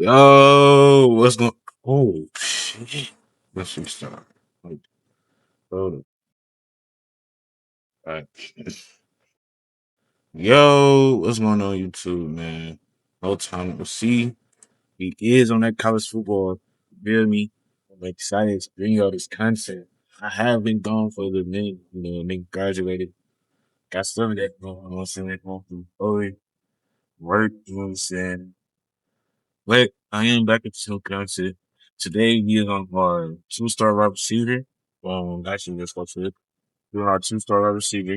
Yo, what's going? Oh shit! Let's restart. Like, hold on. Alright. Yo, what's going on YouTube, man? No time to see. He is on that college football. You feel me? I'm excited to bring y'all this content. I have been gone for the minute, nigga graduated. Got some of that going on, saying going through story, work, you know what I'm saying? But I am back at the content. Today we are on our two-star wide receiver. Actually, let's go to it. Doing our two-star wide receiver.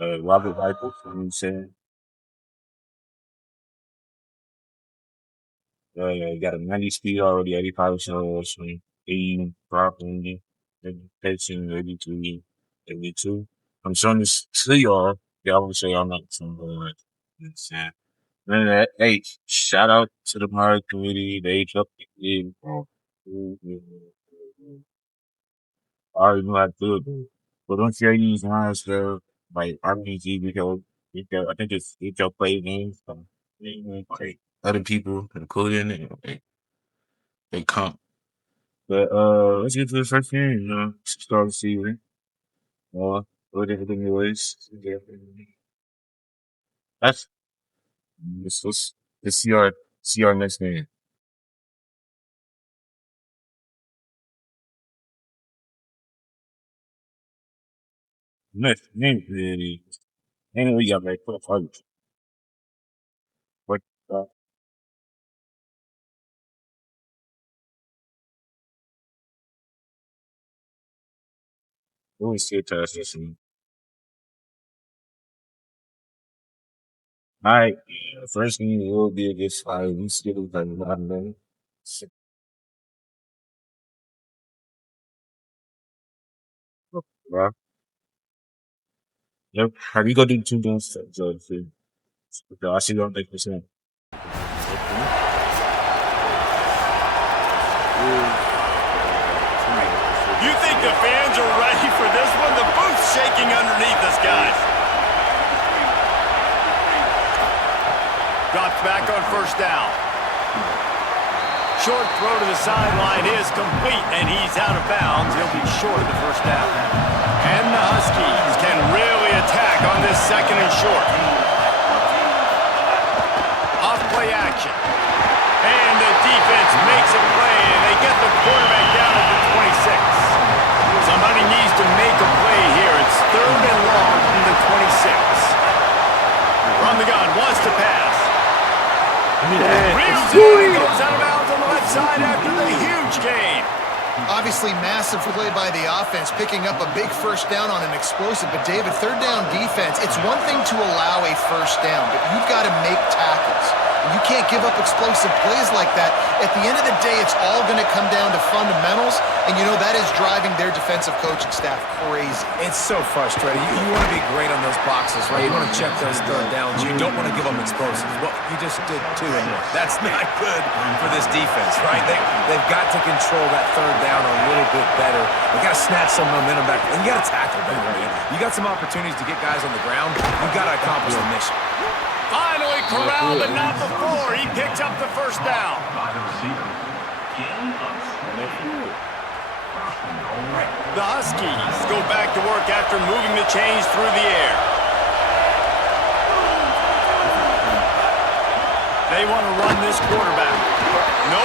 Robert Michael, you know what I'm saying? You got a 90 speed already, 85% swing, 80 properly, 15, 82, 82. I'm showing this to y'all. Y'all will say y'all not some like, you know what I'm saying? None of that. Hey, shout out to the Mario community. They helped me. I already know how to do it. But don't share these lines, though. Like RPG, I think it's your play games. Like, other people, including they come. But let's get to the first game. Start the season. What everything was. That's let's see our next game. Next game, really. Anyway, we got like 500. What? Uh, what was your task this week? All right, first game will be against we still got a lot of them. Bro. Yep. How you gonna do two games? I see you on the percent. You think the fans are ready for this one? The booth's shaking underneath us, guys. Drops back on first down. Short throw to the sideline is complete, and he's out of bounds. He'll be short of the first down. And the Huskies can really attack on this second and short. Off-play action. And the defense makes a play, and they get the quarterback down at the 26. Somebody needs to make a play here. It's third and long from the 26. From the gun, wants to pass. Reels it and goes out of bounds on the left side after the huge gain. Obviously, massive play by the offense, picking up a big first down on an explosive. But, David, third down defense, it's one thing to allow a first down, but you've got to make tackles. And you can't give up explosive plays like that. At the end of the day, it's all going to come down to fundamentals, and that is driving their defensive coaching staff crazy. It's so frustrating. You want to be great on those boxes, right? You want to check those third downs. You don't want to give them explosives. Well, you just did two in there. That's not good for this defense, right? They've got to control that third down a little bit better. They got to snatch some momentum back, and you got to tackle better, man. You got some opportunities to get guys on the ground. You got to accomplish the mission. Finally corralled, but not before. He picks up the first down. The Huskies go back to work after moving the chains through the air. They want to run this quarterback. No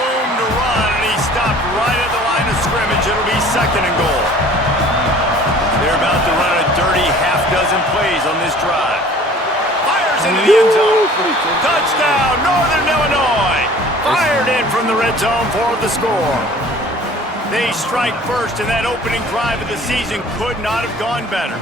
room to run, and he stopped right at the line of scrimmage. It'll be second and goal. They're about to run a dirty half-dozen plays on this drive. Fires into the end zone. Touchdown, Northern Illinois. Fired in from the red zone for the score. They strike first, and that opening drive of the season could not have gone better.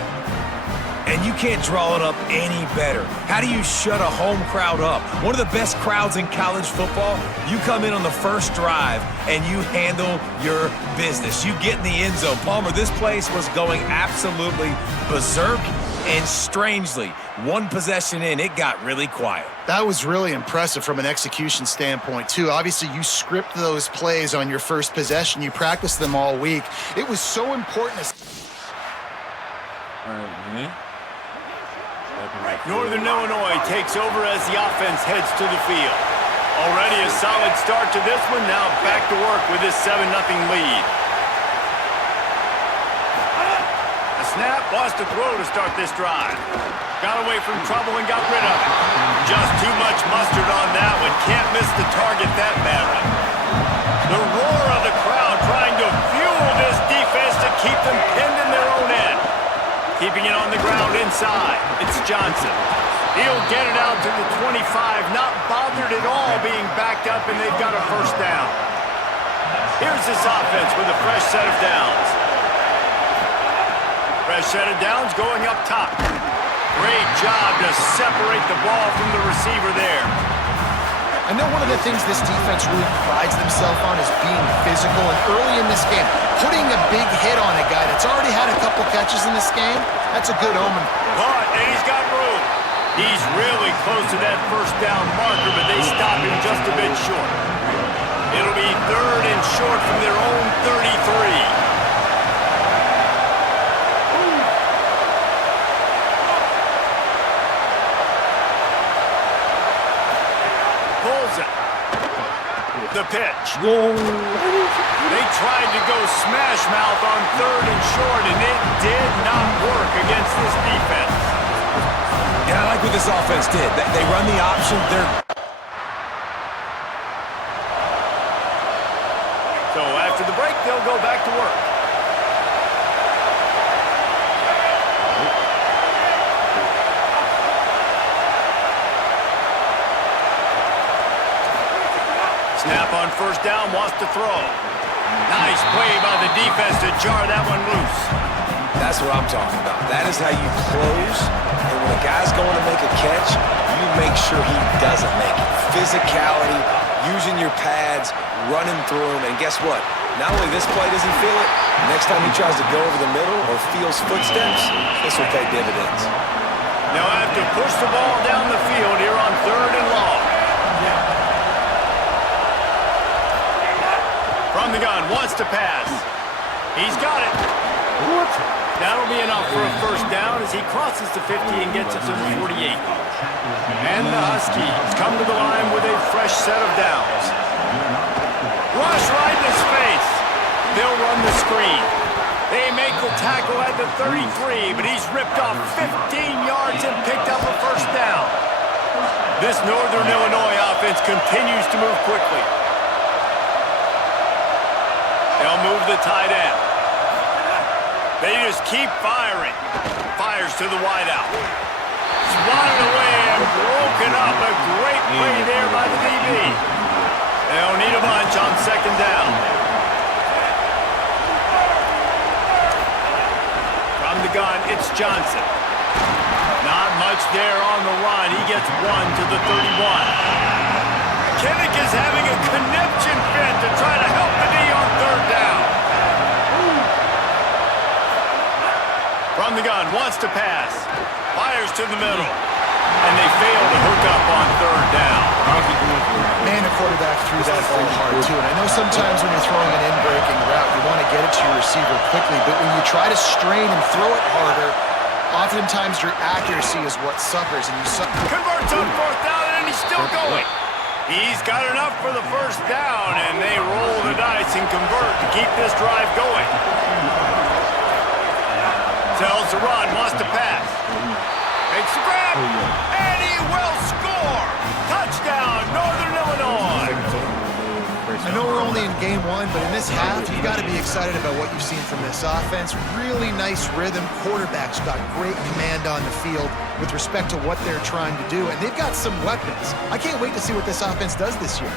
And you can't draw it up any better. How do you shut a home crowd up? One of the best crowds in college football. You come in on the first drive, and you handle your business. You get in the end zone. Palmer, this place was going absolutely berserk, and strangely, one possession in, it got really quiet. That was really impressive from an execution standpoint, too. Obviously, you script those plays on your first possession. You practice them all week. It was so important. All right, man. Northern Illinois takes over as the offense heads to the field. Already a solid start to this one. Now back to work with this 7-0 lead. The snap wants to throw to start this drive. Got away from trouble and got rid of it. Just too much mustard on that one. Can't miss the target that badly. The roar of the crowd trying to fuel this defense to keep them pinned in their own end. Keeping it on the ground inside. It's Johnson. He'll get it out to the 25, not bothered at all being backed up, and they've got a first down. Here's this offense with a fresh set of downs. Fresh set of downs going up top. Great job to separate the ball from the receiver there. I know one of the things this defense really prides themselves on is being physical, and early in this game, putting a big hit on a guy that's already had a couple catches in this game, that's a good omen. But, and he's got room. He's really close to that first down marker, but they stop him just a bit short. It'll be 3rd and short from their own 33. The pitch. They tried to go smash mouth on 3rd and short, and it did not work against this defense. And I like what this offense did. They run the option. So after the break, they'll go back to work. Snap on first down, wants to throw. Nice play by the defense to jar that one loose. That's what I'm talking about. That is how you close. And when a guy's going to make a catch, you make sure he doesn't make it. Physicality, using your pads, running through him. And guess what? Not only this play doesn't feel it, next time he tries to go over the middle or feels footsteps, this will pay dividends. They'll have to push the ball down the field here on 3rd and long. From the gun, wants to pass. He's got it. That'll be enough for a first down as he crosses the 50 and gets it to the 48. And the Huskies come to the line with a fresh set of downs. Rush right in his face. They'll run the screen. They make the tackle at the 33, but he's ripped off 15 yards and picked up a first down. This Northern Illinois offense continues to move quickly. They'll move the tight end. They just keep firing. Fires to the wideout. Swatted away and broken up. A great play there by the DB. They'll need a bunch on 2nd down. From the gun, it's Johnson. Not much there on the run. He gets 1 to the 31. Kinnick is having a conniption fit to try to help the D on 3rd down. From the gun, wants to pass. Fires to the middle. And they fail to hook up on 3rd down. Man, the quarterback threw that ball hard, too. And I know sometimes when you're throwing an in-breaking route, you want to get it to your receiver quickly. But when you try to strain and throw it harder, oftentimes your accuracy is what suffers. And you converts on 4th down, and he's still going. He's got enough for the first down, and they roll the dice and convert to keep this drive going. Tells to run, wants to pass. Makes the grab, and he will score! Touchdown, Northern Illinois! I know we're only in game 1, but in this half, you've got to be excited about what you've seen from this offense. Really nice rhythm. Quarterback's got great command on the field with respect to what they're trying to do, and they've got some weapons. I can't wait to see what this offense does this year.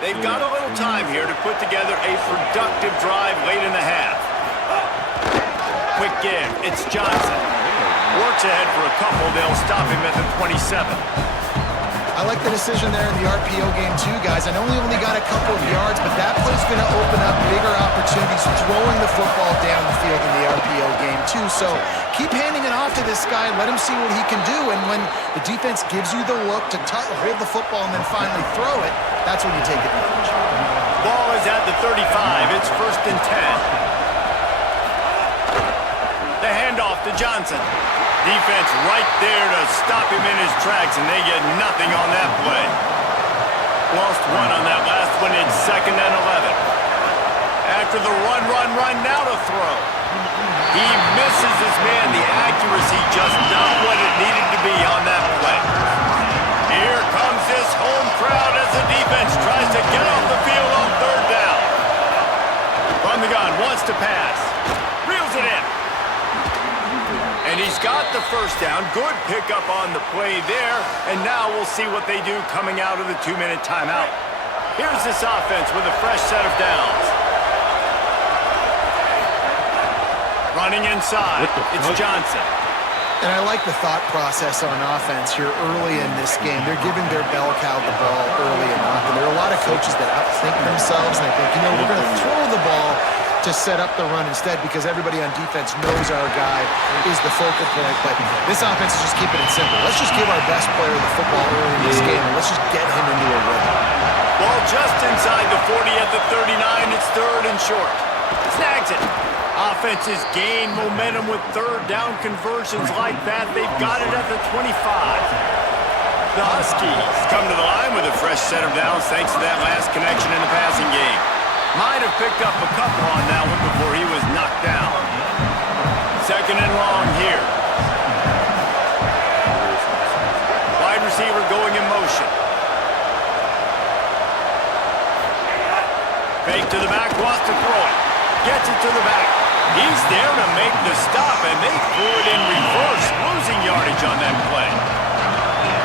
They've got a little time here to put together a productive drive late in the half. Quick give, it's Johnson. Works ahead for a couple, they'll stop him at the 27. I like the decision there in the RPO game too, guys. I know he only got a couple of yards, but that play's going to open up bigger opportunities throwing the football down the field in the RPO game too. So keep handing it off to this guy, let him see what he can do, and when the defense gives you the look to hold the football and then finally throw it, that's when you take advantage. Ball is at the 35. It's 1st and 10. The handoff to Johnson. Defense right there to stop him in his tracks, and they get nothing on that play. Lost one on that last one. It's 2nd and 11. After the run, now to throw. He misses his man. The accuracy just not what it needed to be on that play. Here comes this home crowd as the defense tries to get off the field on 3rd down. From the gun, wants to pass. Reels it in. And he's got the 1st down. Good pickup on the play there. And now we'll see what they do coming out of the 2-minute timeout. Here's this offense with a fresh set of downs. Running inside, it's Johnson. And I like the thought process on offense here early in this game. They're giving their bell cow the ball early and often. There are a lot of coaches that outthink themselves, and they think, you know, we're going to throw the ball to set up the run instead because everybody on defense knows our guy is the focal point. But this offense is just keeping it simple. Let's just give our best player the football early in this game, and let's just get him into a rhythm. Ball just inside the 40 at the 39. It's 3rd and short. Snags it. Offenses gain momentum with 3rd down conversions like that. They've got it at the 25. The Huskies come to the line with a fresh set of downs thanks to that last connection in the passing game. Might have picked up a couple on that one before he was knocked down. 2nd and long here. Wide receiver going in motion. Fake to the back, wants to throw it. Gets it to the back. He's there to make the stop, and they threw it in reverse, losing yardage on that play.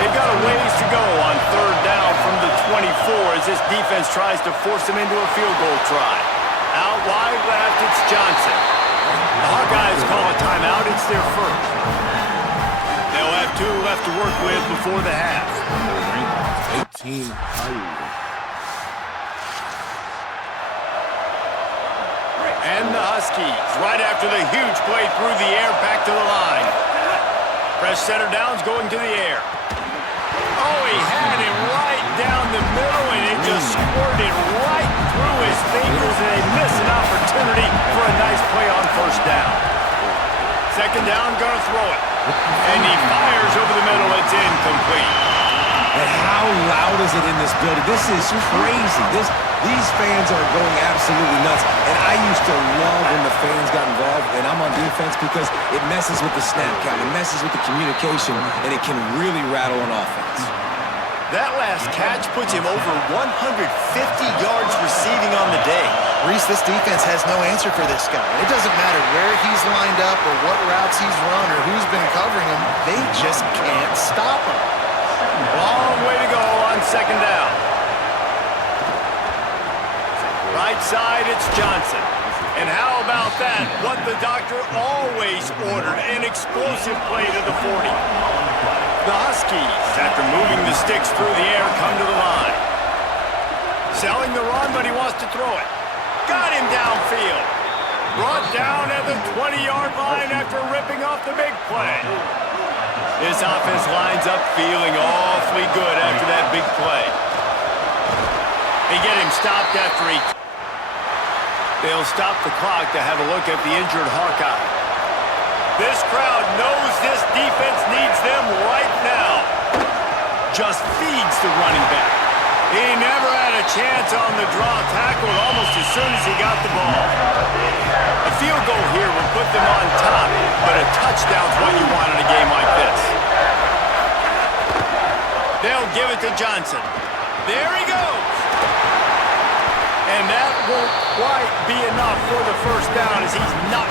They've got a ways to go on 3rd down from the 24 as this defense tries to force them into a field goal try. Out wide left, it's Johnson. The Hawkeyes call a timeout. It's their 1st. They'll have 2 left to work with before the half. 18. And the Huskies, right after the huge play through the air, back to the line. Fresh set of downs going to the air. Oh, he had him right down the middle, and it just squirted right through his fingers, and they miss an opportunity for a nice play on 1st down. 2nd down, gonna throw it. And he fires over the middle. It's incomplete. And how loud is it in this building? This is crazy. These fans are going absolutely nuts. And I used to love when the fans got involved, and I'm on defense because it messes with the snap count. It messes with the communication, and it can really rattle an offense. That last catch puts him over 150 yards receiving on the day. Reese, this defense has no answer for this guy. It doesn't matter where he's lined up or what routes he's run or who's been covering him. They just can't stop him. Long way to go on 2nd down. Right side, it's Johnson. And how about that? What the doctor always ordered, an explosive play to the 40. The Huskies, after moving the sticks through the air, come to the line. Selling the run, but he wants to throw it. Got him downfield. Brought down at the 20-yard line after ripping off the big play. This offense lines up feeling awfully good after that big play. They get him stopped after he... They'll stop the clock to have a look at the injured Hawkeye. This crowd knows this defense needs them right now. Just feeds the running back. He never had a chance on the draw tackle almost as soon as he got the ball. A field goal here would put them on top, but a touchdown's what you want in a game like this. They'll give it to Johnson. There he goes. And that won't quite be enough for the 1st down as he's not.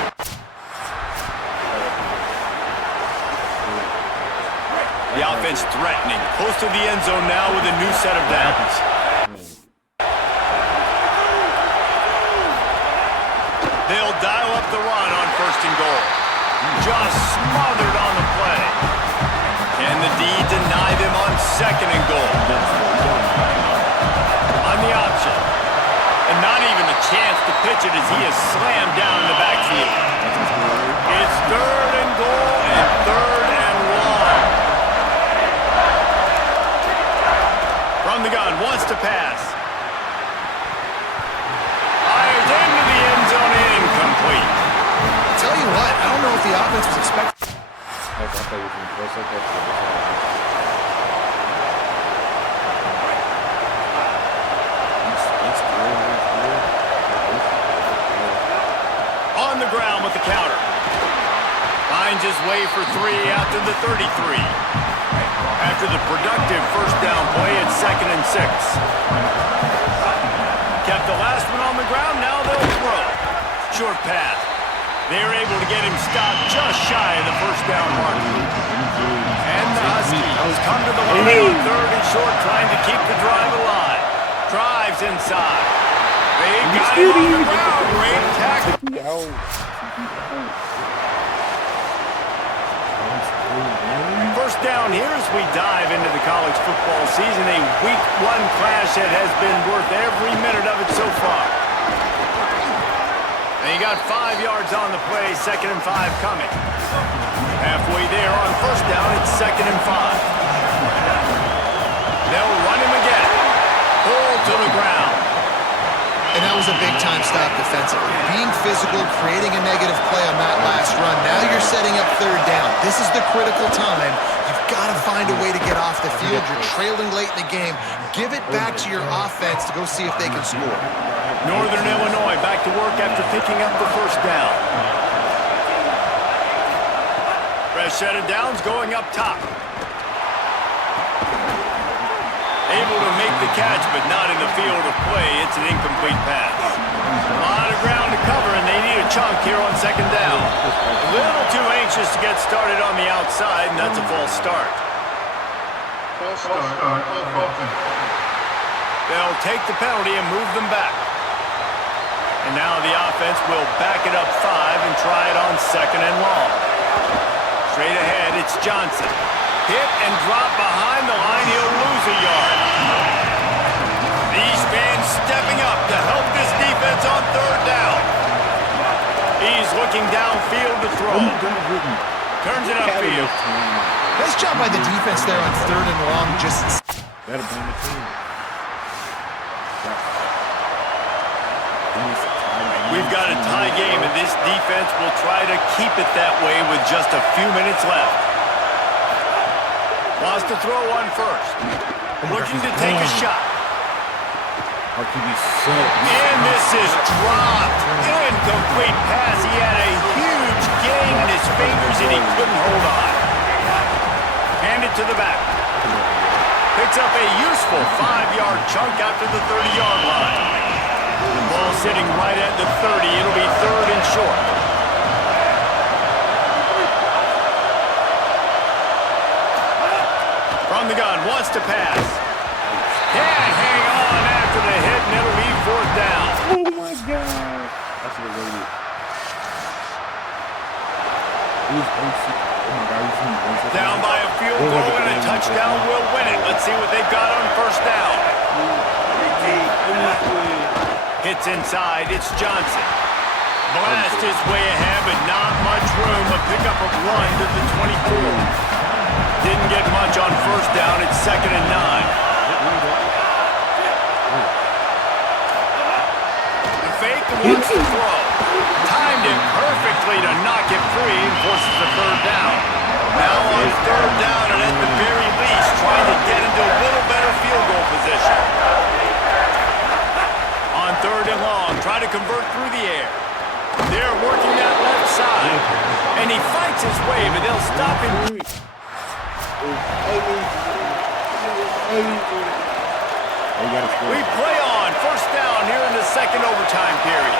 The offense threatening, close to the end zone now with a new set of downs. They'll dial up the run on 1st and goal. Just smothered on the play. Can the D deny them on 2nd and goal? On the option. And not even a chance to pitch it as he is slammed down in the backfield. It's 3rd and goal and 3rd and long. From the gun, wants to pass. the offense was expecting. I thought it was in close like that. On the ground with the counter. Finds his way for three out to the 33. After the productive first down play, it's 2nd and 6. Kept the last one on the ground, now they'll throw. Short pass. They're able to get him stopped just shy of the first down mark. And the Huskies come to the line on 3rd and short, trying to keep the drive alive. Drives inside. They got him on the ground. Great tackle. First down here as we dive into the college football season. A week 1 clash that has been worth every minute of it so far. And you got 5 yards on the play, 2nd and 5 coming. Halfway there on first down, it's 2nd and 5. They'll run him again. Pull to the ground. And that was a big-time stop defensively. Being physical, creating a negative play on that last run. Now you're setting up 3rd down. This is the critical time. You've got to find a way to get off the field. You're trailing late in the game. Give it back to your offense to go see if they can score. Northern Illinois back to work after picking up the first down. Fresh set of downs going up top. Able to make the catch, but not in the field of play. It's an incomplete pass. A lot of ground to cover, and they need a chunk here on 2nd down. A little too anxious to get started on the outside, and that's a false start. They'll take the penalty and move them back. And now the offense will back it up 5 and try it on 2nd and long. Straight ahead, it's Johnson. Hit and drop behind the line. He'll lose a yard. These fans stepping up to help this defense on 3rd down. He's looking downfield to throw. Turns it upfield. Nice job by the defense there on 3rd and long. Just Better blame the team. We've got a tie game, and this defense will try to keep it that way with just a few minutes left. Wants to throw on first. Looking to take a shot. And this is dropped. Incomplete pass. He had a huge gain in his fingers, and he couldn't hold on. Hand it to the back. Picks up a useful 5-yard chunk after the 30-yard line. Ball sitting right at the 30. It'll be 3rd and short. From the gun, wants to pass. Can't hang on after the hit, and it'll be 4th down. Oh my God! I should have waited. Down by a field goal and a touchdown will win it. Let's see what they've got on first down. Hits inside, it's Johnson. Blast his way ahead, but not much room. A pickup of 1 to the 24. Didn't get much on first down. It's 2nd and 9. The fake wants to throw. Timed it perfectly to knock it free and forces the 3rd down. Now on 3rd down and at the very least trying to get into a little better field goal position. On 3rd and long, try to convert through the air. They're working that left side. And he fights his way, but they'll stop him. We play on. First down here in the 2nd overtime period.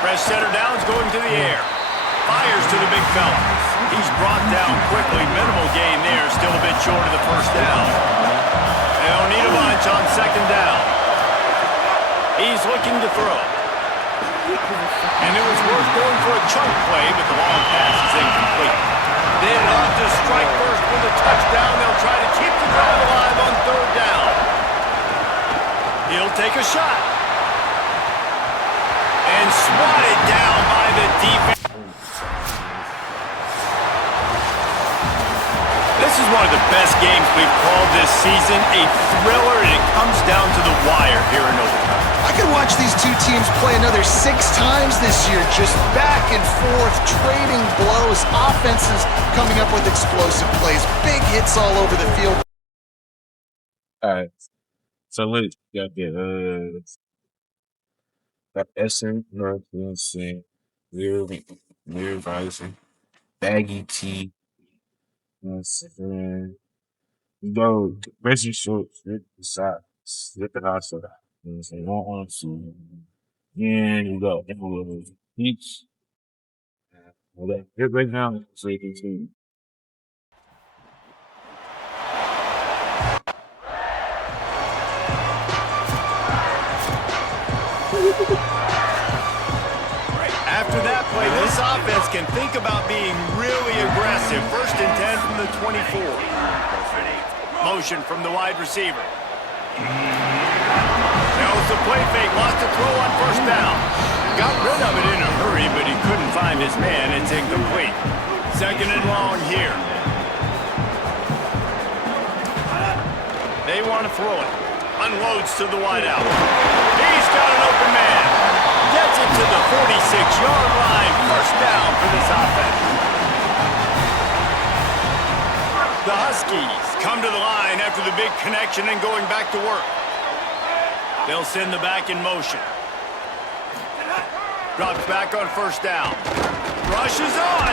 Fresh center downs going to the air. Fires to the big fella. He's brought down quickly. Minimal gain there. Still a bit short of the first down. They don't need a bunch on 2nd down. He's looking to throw. And it was worth going for a chunk play, but the long pass is incomplete. They love to strike first with a touchdown. They'll try to keep the drive alive on 3rd down. He'll take a shot. And swatted down by the defense. This is one of the best games we've called this season. A thriller, and it comes down to the wire here in overtime. I could watch watch these two teams play another 6 times this year, just back and forth, trading blows, offenses coming up with explosive plays, big hits all over the field. All right. So look, you gotta get got Essen, North Wilson, Weird Rising, Baggy T, you know what I'm saying? You go basically short, slip the side, slip it out so that you know what I'm saying, don't want to. And you go, each. Well, hit right now so you can see. After that play, this offense can think about being really aggressive. 1st and 10 from the 24. Motion from the wide receiver. Knows the play fake, lost a throw on 1st down. Got rid of it in a hurry, but he couldn't find his man. It's incomplete. 2nd and long here. They want to throw it. Unloads to the wideout. He's got an open man. Gets it to the 46-yard line. 1st down for this offense. The Huskies come to the line after the big connection and going back to work. They'll send the back in motion. Drops back on 1st down. Rushes on.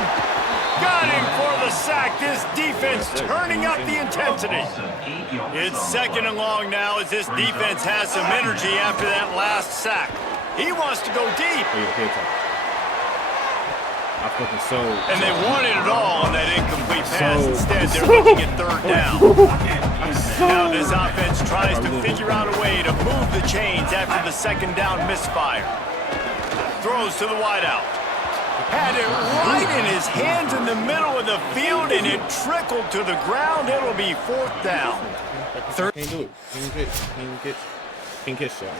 Got him for the sack. This defense turning up the intensity. It's 2nd and long now as this defense has some energy after that last sack. He wants to go deep. And they wanted it all on that incomplete pass. Instead, they're looking at 3rd down. Now this offense tries to figure out a way to move the chains after the 2nd down misfire. Throws to the wideout. Had it right in his hands in the middle of the field, and it trickled to the ground. It'll be 4th down. Can't do it. Can't catch that.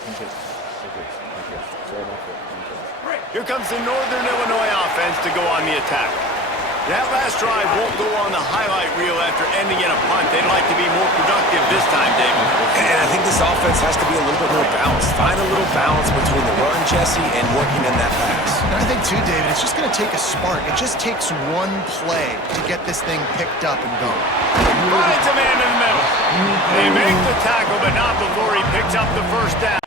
Here comes the Northern Illinois offense to go on the attack. That last drive won't go on the highlight reel after ending in a punt. They'd like to be more productive this time, David. And I think this offense has to be a little bit more balanced. Find a little balance between the run, Jesse, and working in that pass. And I think, too, David, it's just going to take a spark. It just takes one play to get this thing picked up and going. Finds a man in the middle. They make the tackle, but not before he picks up the 1st down.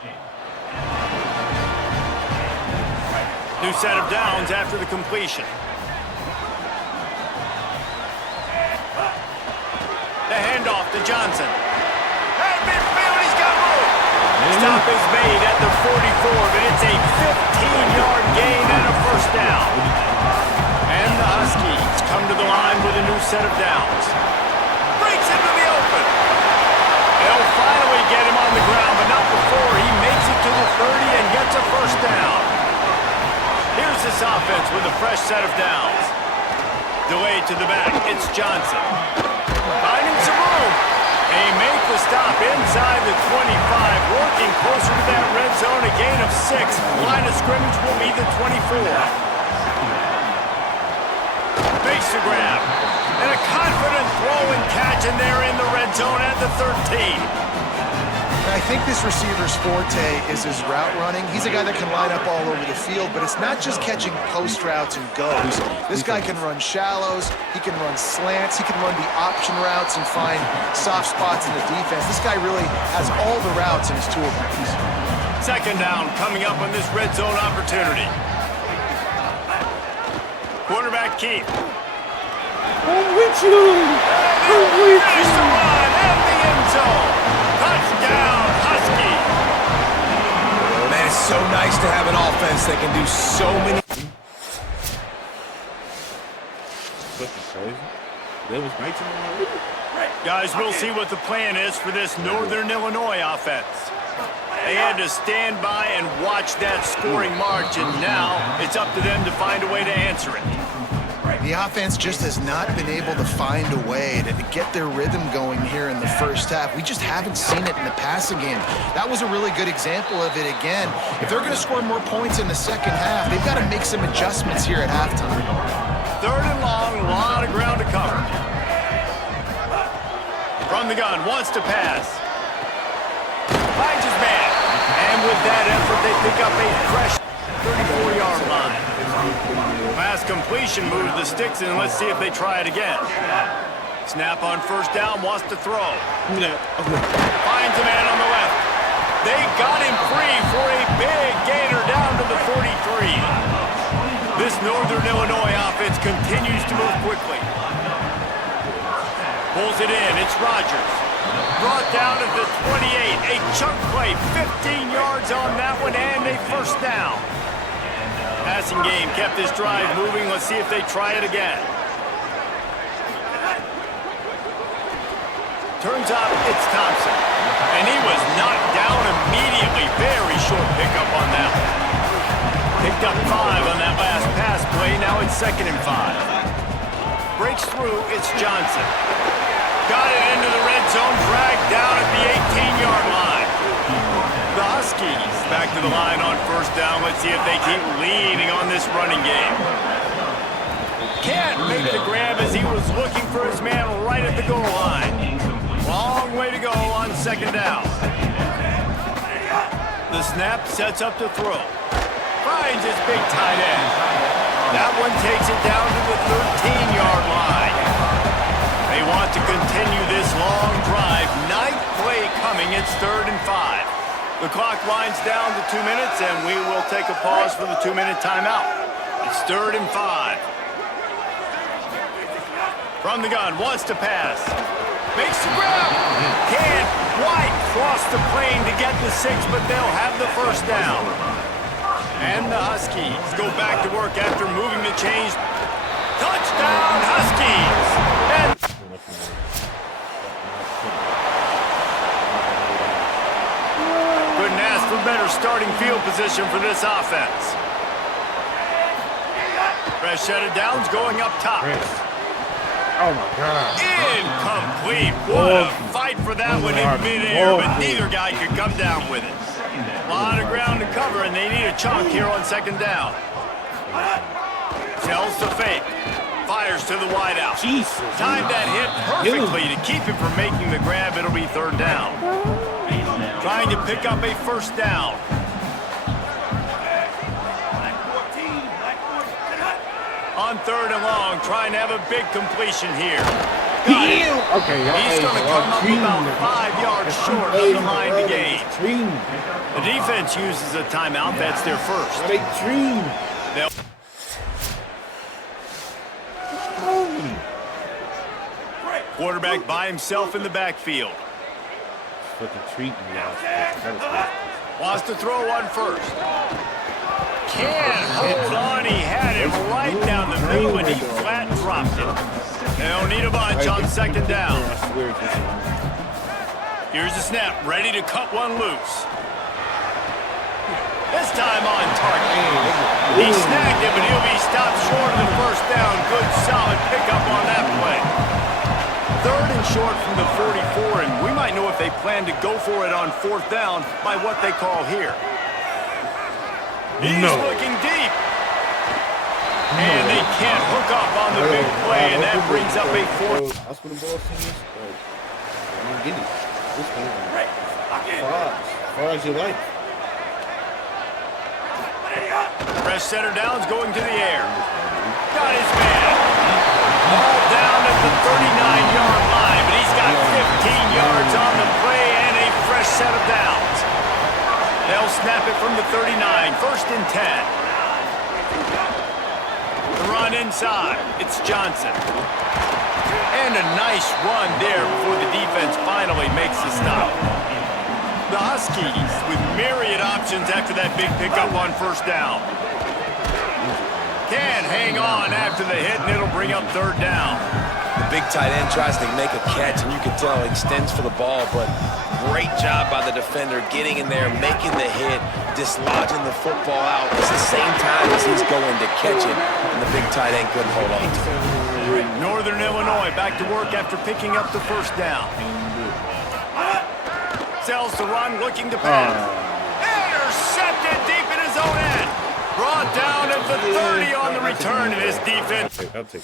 New set of downs after the completion. The handoff to Johnson. At midfield, he's got room. Stop is made at the 44, but it's a 15-yard gain and a 1st down. And the Huskies come to the line with a new set of downs. Breaks into the open. They'll finally get him on the ground, but not before he makes it to the 30 and gets a 1st down. Here's this offense with a fresh set of downs. Delay to the back. It's Johnson. Finding some room. They make the stop inside the 25, working closer to that red zone, a gain of 6. Line of scrimmage will be the 24. Makes the grab. And a confident throw and catch, and they're in the red zone at the 13. I think this receiver's forte is his route running. He's a guy that can line up all over the field, but it's not just catching post routes and goes. This guy can run shallows, he can run slants, he can run the option routes and find soft spots in the defense. This guy really has all the routes in his toolbox. 2nd down coming up on this red zone opportunity. Quarterback keep. I'm with you. Finish the run and the end zone. Touchdown, Husky. Man, it's so nice to have an offense that can do so many. Guys, we'll see what the plan is for this Northern Illinois offense. They had to stand by and watch that scoring march, and now it's up to them to find a way to answer it. The offense just has not been able to find a way to get their rhythm going here in the 1st half. We just haven't seen it in the passing game. That was a really good example of it again. If they're going to score more points in the 2nd half, they've got to make some adjustments here at halftime. 3rd and long, a lot of ground to cover. From the gun, wants to pass. Finds his man. And with that effort, they pick up a fresh 34-yard line. Pass completion moves the sticks, and let's see if they try it again. Snap on first down, wants to throw. Finds a man on the left. They got him free for a big gainer down to the 43. This Northern Illinois offense continues to move quickly. Pulls it in, it's Rogers. Brought down at the 28. A chunk play, 15 yards on that one, and a first down. Passing game kept this drive moving. Let's see if they try it again. Turns out it's Thompson. And he was knocked down immediately. Very short pickup on that one. Picked up 5 on that last pass play. Now it's 2nd and 5. Breaks through, it's Johnson. Got it into the red zone, dragged down at the 18-yard line. The Huskies back to the line on first down. Let's see if they keep leaning on this running game. Can't make the grab as he was looking for his man right at the goal line. Long way to go on 2nd down. The snap sets up to throw. Finds his big tight end. That one takes it down to the 13-yard line. They want to continue this long drive. 9th play coming. It's 3rd and 5. The clock winds down to 2 minutes, and we will take a pause for the 2-minute timeout. It's 3rd and 5. From the gun, wants to pass. Makes the grab. Can't quite cross the plane to get the 6, but they'll have the first down. And the Huskies go back to work after moving the chains. Touchdown, Huskies! And couldn't ask for better starting field position for this offense. Fresh set of downs going up top. Oh my God. Incomplete. What a fight for that one in midair, but neither guy could come down with it. A lot of ground to cover, and they need a chunk here on 2nd down. Tells the fake. Fires to the wideout. Timed that hit perfectly to keep him from making the grab. It'll be 3rd down. Trying to pick up a first down. On 3rd and long, trying to have a big completion here. Okay, he's going to come up about 5 yards short of the line to gain. The defense uses a timeout. That's their first. Quarterback by himself in the backfield. Wants to throw on first. Can't hold on. He had it right down the middle, and he flat dropped it. They'll need a bunch on 2nd down. Here's the snap, ready to cut one loose. This time on target. He snagged it, but he'll be stopped short of the first down. Good, solid pickup on that play. 3rd and short from the 44, and we might know if they plan to go for it on 4th down by what they call here. He's looking deep. And they can't hook up on the big play, and that brings up a 4th. That's what the ball team is. I'm gonna get it. This one. Far as you like. Fresh center downs going to the air. Got his man. Ball down at the 39-yard line, but he's got 15 yards on the play and a fresh set of downs. They'll snap it from the 39, 1st and 10. The run inside, it's Johnson. And a nice run there before the defense finally makes the stop. The Huskies with myriad options after that big pickup on 1st down. Can't hang on after the hit, and it'll bring up 3rd down. The big tight end tries to make a catch, and you can tell he extends for the ball, but great job by the defender getting in there, making the hit, dislodging the football out. It's the same time as he's going to catch it, and the big tight end couldn't hold on to it. Northern Illinois back to work after picking up the 1st down. Sells the run, looking to pass. Intercepted deep in his own end. Brought down at the 30 on the return of his defense. I'll take.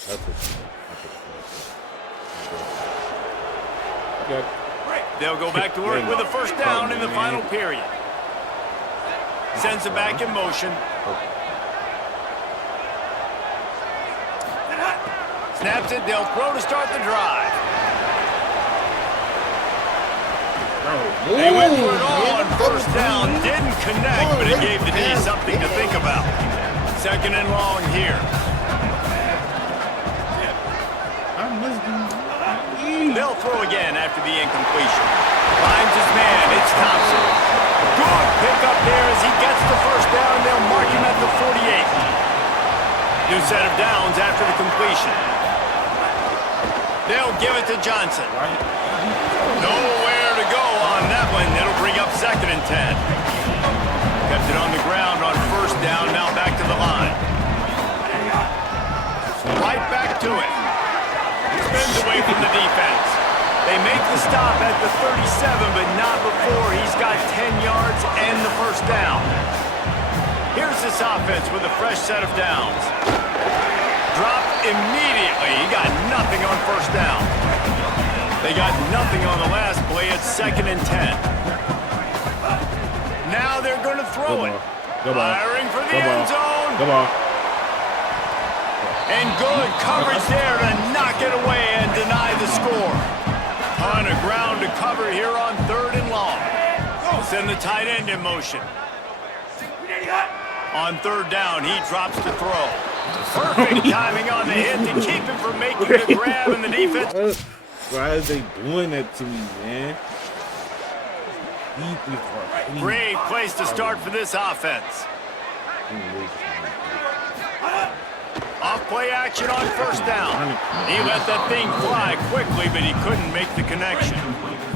They'll go back to work with a 1st down in the final period. Sends it back in motion. Snaps it, they'll throw to start the drive. They went for it all on first down, didn't connect, but it gave the D something to think about. Second and long here. They'll throw again after the incompletion. Finds his man, it's Thompson. Good pickup there as he gets the first down. They'll mark him at the 48. New set of downs after the completion. They'll give it to Johnson. Nowhere to go on that one. It'll bring up second and 10. Kept it on the ground on first down, now back to the line. Right back to it. Spins away from the defense. They make the stop at the 37, but not before he's got 10 yards and the first down. Here's this offense with a fresh set of downs. Dropped immediately. He got nothing on first down. They got nothing on the last play. It's second and 10. Now they're going to throw it. Firing for the end zone. Come on. And good coverage there to knock it away and deny the score. Ton of ground to cover here on third and long. Send the tight end in motion. On third down, he drops to throw. Perfect timing on the hit to keep him from making the grab in the defense. Why are they doing that to me, man? Great place to start for this offense. Off play action on first down. He let that thing fly quickly, but he couldn't make the connection.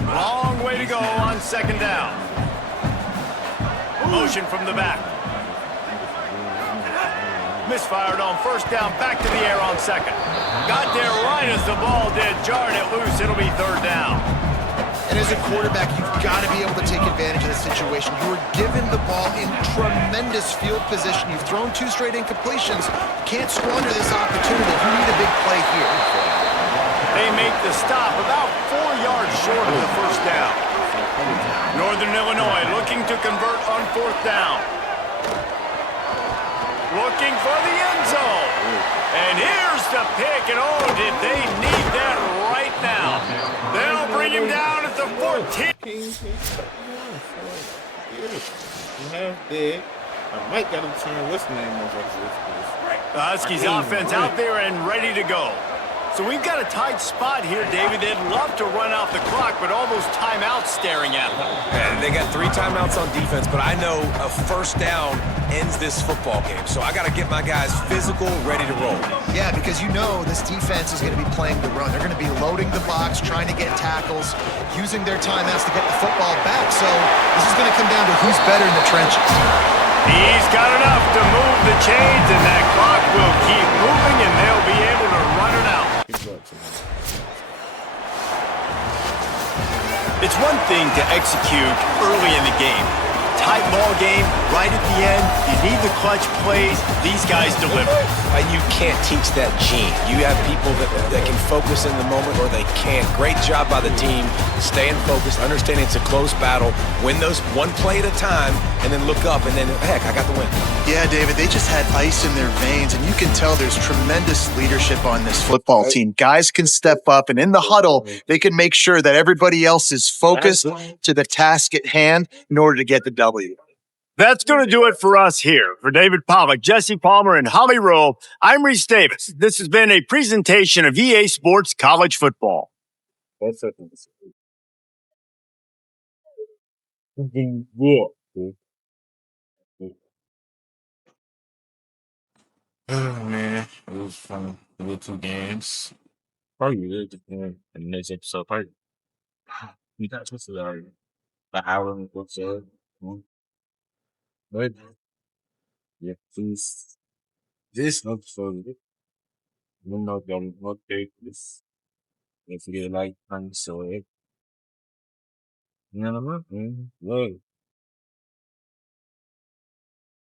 Long way to go on second down. Motion from the back. Misfired on first down, back to the air on second. Got there right as the ball did, jarred it loose, it'll be third down. And as a quarterback, you've got to be able to take advantage of the situation. You were given the ball in tremendous field position. You've thrown 2 straight incompletions. You can't squander this opportunity. You need a big play here. They make the stop about 4 yards short of the first down. Northern Illinois looking to convert on fourth down. Looking for the end zone. And here's the pick, and oh, did they need that right now. They'll bring him down at the 14. I might get him turn. What's the name of this? The Huskies offense out there and ready to go. So we've got a tight spot here, David. They'd love to run out the clock, but all those timeouts staring at them. Yeah, they got 3 timeouts on defense, but I know a first down ends this football game. So I got to get my guys physical, ready to roll. Yeah, because you know this defense is going to be playing the run. They're going to be loading the box, trying to get tackles, using their timeouts to get the football back. So this is going to come down to who's better in the trenches. He's got enough to move the chains, and that clock will keep moving, and they'll be able to run it out. It's one thing to execute early in the game. Tight ball game, right at the end. You need the clutch plays. These guys deliver. And you can't teach that gene. You have people that can focus in the moment or they can't. Great job by the team, staying focused, understanding it's a close battle, win those one play at a time, and then look up, and then, heck, I got the win. Yeah, David, they just had ice in their veins, and you can tell there's tremendous leadership on this football team. Guys can step up, and in the huddle, they can make sure that everybody else is focused to the task at hand in order to get the W. That's going to do it for us here. For David Pollack, Jesse Palmer, and Holly Rowe, I'm Reese Davis. This has been a presentation of EA Sports College Football. Oh, man. It was fun. We did 2 games. Probably good. In the next episode, probably. We got to already. An hour and so. But yeah, please. This episode, you know, don't take this. If you like, so it. You know what I mean? Look.